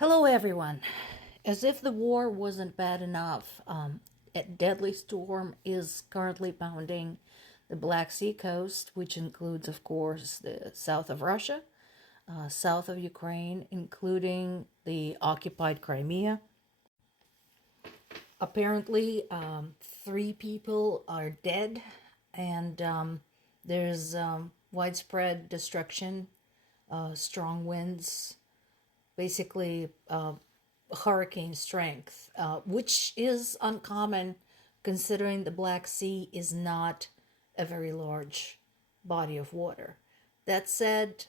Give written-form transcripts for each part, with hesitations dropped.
Hello, everyone. As if the war wasn't bad enough, a deadly storm is currently pounding the Black Sea coast, which includes, of course, the south of Russia, south of Ukraine, including the occupied Crimea. Apparently, three people are dead, and there's widespread destruction, strong winds, basically hurricane strength, which is uncommon considering the Black Sea is not a very large body of water. That said,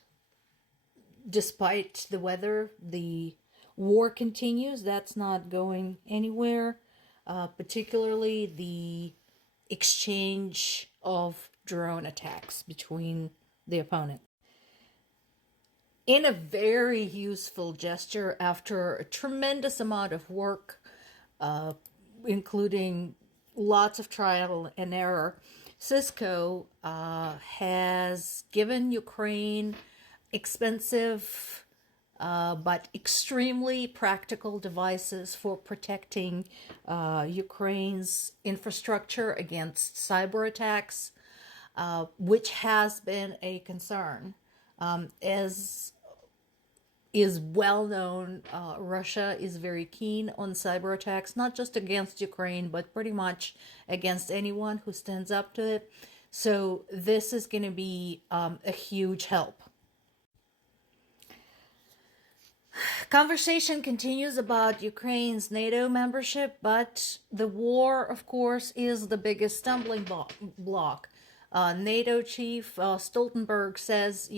despite the weather, the war continues. That's not going anywhere, particularly the exchange of drone attacks between the opponent. In a very useful gesture after a tremendous amount of work, including lots of trial and error, Cisco has given Ukraine expensive but extremely practical devices for protecting Ukraine's infrastructure against cyber attacks, which has been a concern. As is well known, Russia is very keen on cyber attacks, not just against Ukraine, but pretty much against anyone who stands up to it. So this is going to be a huge help. Conversation continues about Ukraine's NATO membership, but the war, of course, is the biggest stumbling block. NATO chief Stoltenberg says,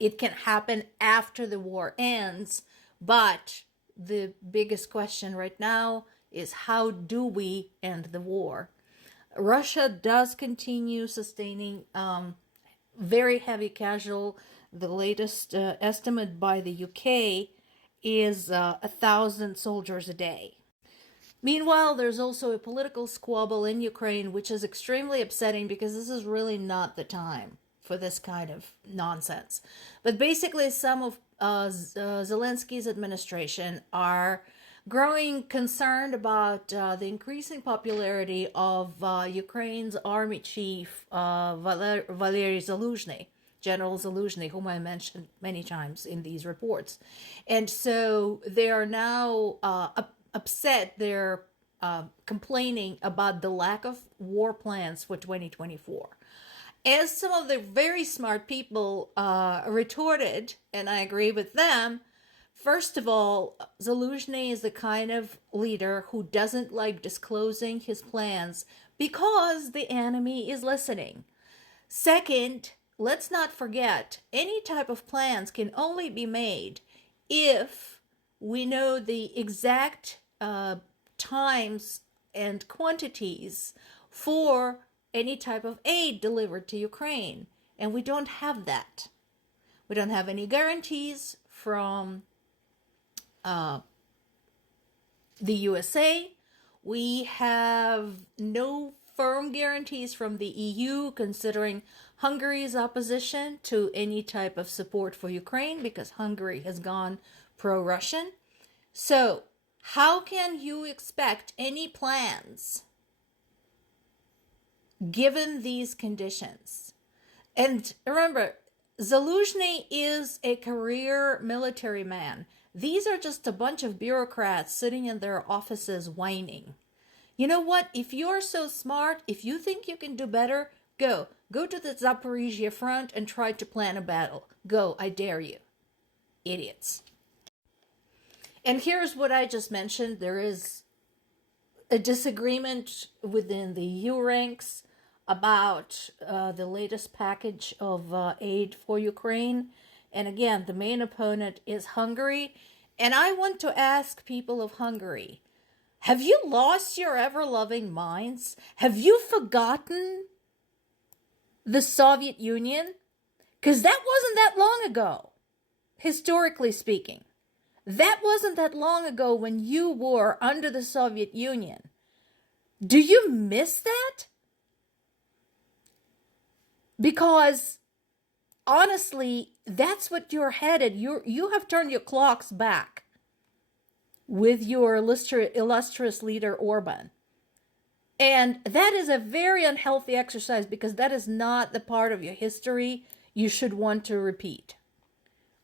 it can happen after the war ends, but the biggest question right now is how do we end the war? Russia does continue sustaining very heavy casual. The latest estimate by the UK is 1,000 soldiers a day. Meanwhile, there's also a political squabble in Ukraine, which is extremely upsetting because this is really not the time for this kind of nonsense. But basically, some of Zelensky's administration are growing concerned about the increasing popularity of Ukraine's army chief, Valery Zaluzhny, General Zaluzhny, whom I mentioned many times in these reports. And so they are now upset. They're complaining about the lack of war plans for 2024. As some of the very smart people retorted, and I agree with them, first of all, Zaluzhny is the kind of leader who doesn't like disclosing his plans because the enemy is listening. Second, let's not forget, any type of plans can only be made if we know the exact times and quantities for any type of aid delivered to Ukraine. And we don't have that. We don't have any guarantees from the USA. We have no firm guarantees from the EU, considering Hungary's opposition to any type of support for Ukraine, because Hungary has gone pro-Russian. So how can you expect any plans given these conditions? And remember, Zaluzhny is a career military man. These are just a bunch of bureaucrats sitting in their offices whining. You know what? If you're so smart, if you think you can do better, go. Go to the Zaporizhia front and try to plan a battle. Go, I dare you. Idiots. And here's what I just mentioned. There is a disagreement within the EU ranks about the latest package of aid for Ukraine. And again, the main opponent is Hungary. And I want to ask people of Hungary, have you lost your ever-loving minds? Have you forgotten the Soviet Union? Because that wasn't that long ago, historically speaking. That wasn't that long ago when you were under the Soviet Union. Do you miss that? Because honestly, that's what you're headed. You have turned your clocks back. with your illustrious leader Orban. And that is a very unhealthy exercise because that is not the part of your history you should want to repeat.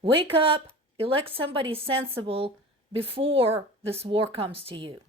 Wake up, elect somebody sensible before this war comes to you.